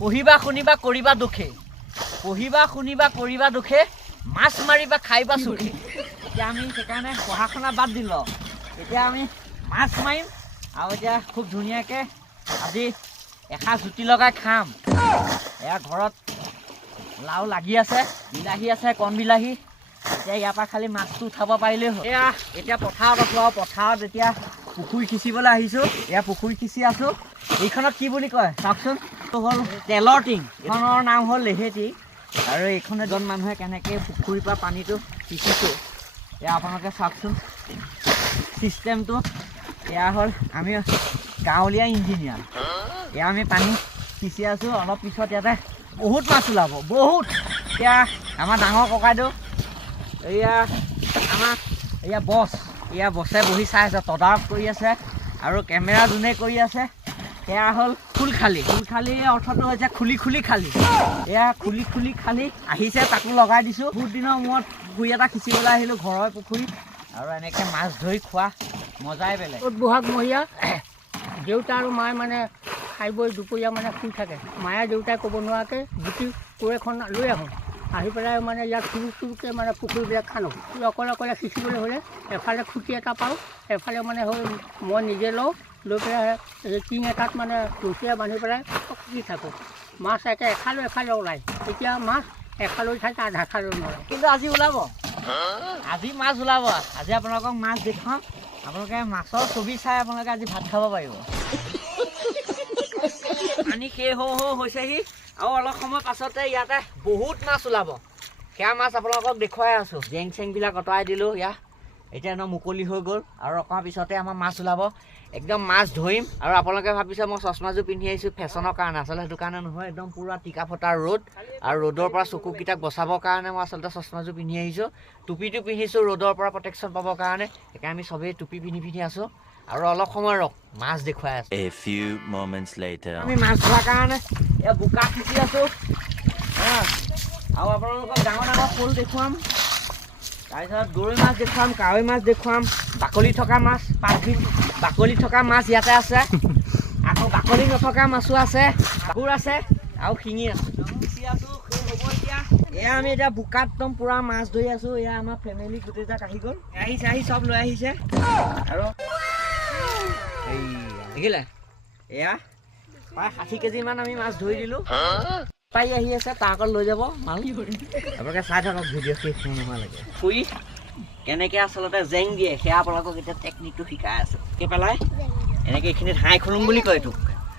পঢ়িবা শুনিবা কৰিবা দুখে পঢ়িবা শুনিবা কৰিবা দুখে মাছ মাৰিবা খাইবা সুখে এতিয়া আমি সেইকাৰণে পঢ়া শুনা বাদ দিলোঁ এতিয়া আমি মাছ মাৰিম আৰু এতিয়া খুব ধুনীয়াকৈ আজি এসাঁজ জুতি লগাই খাম এয়া ঘৰত লাও লাগি আছে বিলাহী আছে কণ বিলাহী এতিয়া ইয়াৰ পৰা খালি মাছটো উঠাব পাৰিলেই হ'ল এয়া এতিয়া পথাৰত আছোঁ আৰু পথাৰত এতিয়া পুখুৰী সিঁচিবলৈ আহিছোঁ এয়া পুখুৰী সিঁচি আছোঁ এইখনক কি বুলি কয় চাওকচোন হ'ল তেলৰ টিং এইখনৰ নাম হ'ল লেহেটি আৰু এইখন এজন মানুহে কেনেকৈ পুখুৰীৰ পৰা পানীটো সিঁচিছোঁ এয়া আপোনালোকে চাওকচোন চিষ্টেমটো এয়া হ'ল আমি গাঁৱলীয়া ইঞ্জিনিয়াৰ এয়া আমি পানী সিঁচি আছোঁ অলপ পিছত ইয়াতে বহুত মাছ ওলাব বহুত এতিয়া আমাৰ ডাঙৰ ককাইদেউ এয়া আমাৰ এয়া বছে বহি চাই আছে তদাৰক কৰি আছে আৰু কেমেৰা যোনে কৰি আছে সেয়া হ'ল খুলি অৰ্থটো হৈছে খুলি খালি এয়া খুলি খালি আহিছে তাকো লগাই দিছোঁ বহুত দিনৰ মূৰত পুখুৰী এটা সিঁচিবলৈ আহিলোঁ ঘৰৰ পুখুৰী আৰু এনেকৈ মাছ ধৰি খোৱা মজাই বেলেগ বহাগ মহীয়া দেউতা আৰু মায়ে মানে খাই বৈ দুপৰীয়া মানে শুই থাকে মায়ে দেউতাই ক'ব নোৱাৰাকৈ গুটি কোৰেখন লৈ আহোঁ আহি পেলাই মানে ইয়াত সৰুকৈ মানে পুখুৰীবিলাক খান্দো অকলে সিঁচিবলৈ হ'লে এফালে খুঁটি এটা পাওঁ এফালে মানে হ'ল মই নিজে লওঁ লৈ পেলাই টিং এটাত মানে ৰছীয়ে বান্ধি পেলাই খুঁটি থাকোঁ মাছ এফালে ওলায় এতিয়া মাছ এফালৈ থাকে আধা খালৈ নলয় কিন্তু আজি ওলাব আজি মাছ ওলাব আজি আপোনালোকক মাছ দেখুৱাম আপোনালোকে মাছৰ ছবি চাই আপোনালোকে আজি ভাত খাব পাৰিব পানী শেষ হওঁ হৈছেহি আৰু অলপ সময় পাছতে ইয়াতে বহুত মাছ ওলাব সেয়া মাছ আপোনালোকক দেখুৱাই আছোঁ জেং চেংবিলাক আঁতৰাই দিলোঁ ইয়াত এতিয়া একদম মুকলি হৈ গ'ল আৰু অকণমান পিছতে আমাৰ মাছ ওলাব একদম মাছ ধৰিম আৰু আপোনালোকে ভাবিছে মই চশমাযোৰ পিন্ধি আহিছোঁ ফেশ্বনৰ কাৰণে আচলতে সেইটো কাৰণে নহয় একদম পূৰা টিকা ফটা ৰ'দ আৰু ৰ'দৰ পৰা চকুকেইটাক বচাবৰ কাৰণে মই আচলতে চশমাযোৰ পিন্ধি আহিছোঁ টুপিটো পিন্ধিছোঁ ৰ'দৰ পৰা প্ৰটেকশ্যন পাবৰ কাৰণে সেইকাৰণে আমি চবেই টুপি পিন্ধি আছোঁ আৰু অলপ সময় ৰখ মাছ দেখুৱাই আছোঁ আমি মাছ ধৰাৰ কাৰণে এয়া বোকা সিঁচি আছোঁ আৰু আপোনালোকক ডাঙৰ শ'ল দেখুৱাম তাৰপিছত গৰৈ মাছ দেখুৱাম কাৱৈ মাছ দেখুৱাম বাকলি থকা মাছ বাকলি থকা মাছ ইয়াতে আছে আকৌ বাকলি নথকা মাছো আছে মাগুৰ আছে আৰু শিঙি আছে হ'ব এতিয়া এয়া আমি এতিয়া বোকাত একদম পূৰা মাছ ধৰি আছোঁ এয়া আমাৰ ফেমিলি গোটেইজাক আহি গ'ল আহি চব লৈ আহিছে আৰু এই দেখিলে এয়া প্ৰায় 60 কেজিমান আমি মাছ ধৰি দিলোঁ পাই আহি আছে তাৰ আগত লৈ যাব মাল আপোনালোকে চাই থাকক ভিডিঅ' শেষ নোহোৱালৈকে ফুৰি কেনেকৈ আচলতে জেং দিয়ে সেয়া আপোনালোকক এতিয়া টেকনিকটো শিকাই আছোঁ কে পেলাই এনেকৈ এইখিনিত হাই খুলুং বুলি কয় এইটোক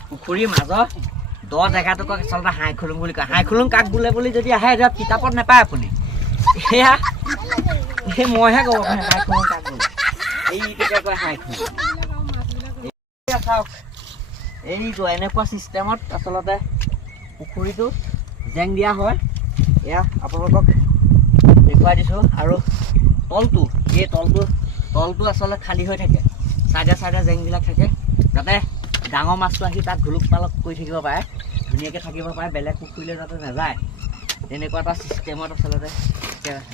পুখুৰীৰ মাজত দ জেগাটোক আচলতে হাই খুলুং বুলি কয় হাই খুলুং কাক বোলে বুলি যদি আহে এতিয়া কিতাপত নাপায় আপুনি সেয়া সেই মইহে ক'ব পাৰে হাই খুলুং কাক বোলে এইটোকে কয় হাই খুলুং চাওক এইটো এনেকুৱা চিষ্টেমত আচলতে পুখুৰীটো জেং দিয়া হয় এয়া আপোনালোকক দেখুৱাই দিছোঁ আৰু তলটো আচলতে খালী হৈ থাকে চাইডে জেংবিলাক থাকে যাতে ডাঙৰ মাছটো আহি তাত ঘুলুক পালক কৰি থাকিব পাৰে ধুনীয়াকৈ থাকিব পাৰে বেলেগ পুখুৰীলৈ যাতে নাযায় তেনেকুৱা এটা চিষ্টেমত আচলতে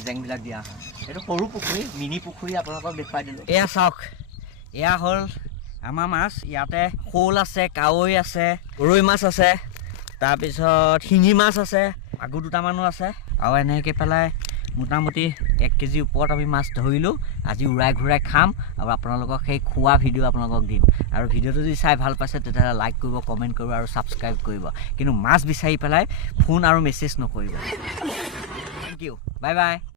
জেংবিলাক দিয়া হয় এইটো সৰু পুখুৰী মিনি পুখুৰী আপোনালোকক দেখুৱাই দিলোঁ এয়া চাওক এয়া হ'ল আমাৰ মাছ ইয়াতে শ'ল আছে কাৱৈ আছে গৰৈ মাছ আছে তাৰপিছত শিঙি মাছ আছে মাগুৰ দুটামানো আছে আৰু এনেকৈ পেলাই মোটামুটি 1 কেজি ওপৰত আমি মাছ ধৰিলোঁ আজি উৰাই ঘূৰাই খাম আৰু আপোনালোকক সেই খোৱা ভিডিঅ' আপোনালোকক দিম আৰু ভিডিঅ'টো যদি চাই ভাল পাইছে তেতিয়াহ'লে লাইক কৰিব কমেণ্ট কৰিব আৰু ছাবস্ক্ৰাইব কৰিব কিন্তু মাছ বিচাৰি পেলাই ফোন আৰু মেছেজ নকৰিব থেংক ইউ বাই বাই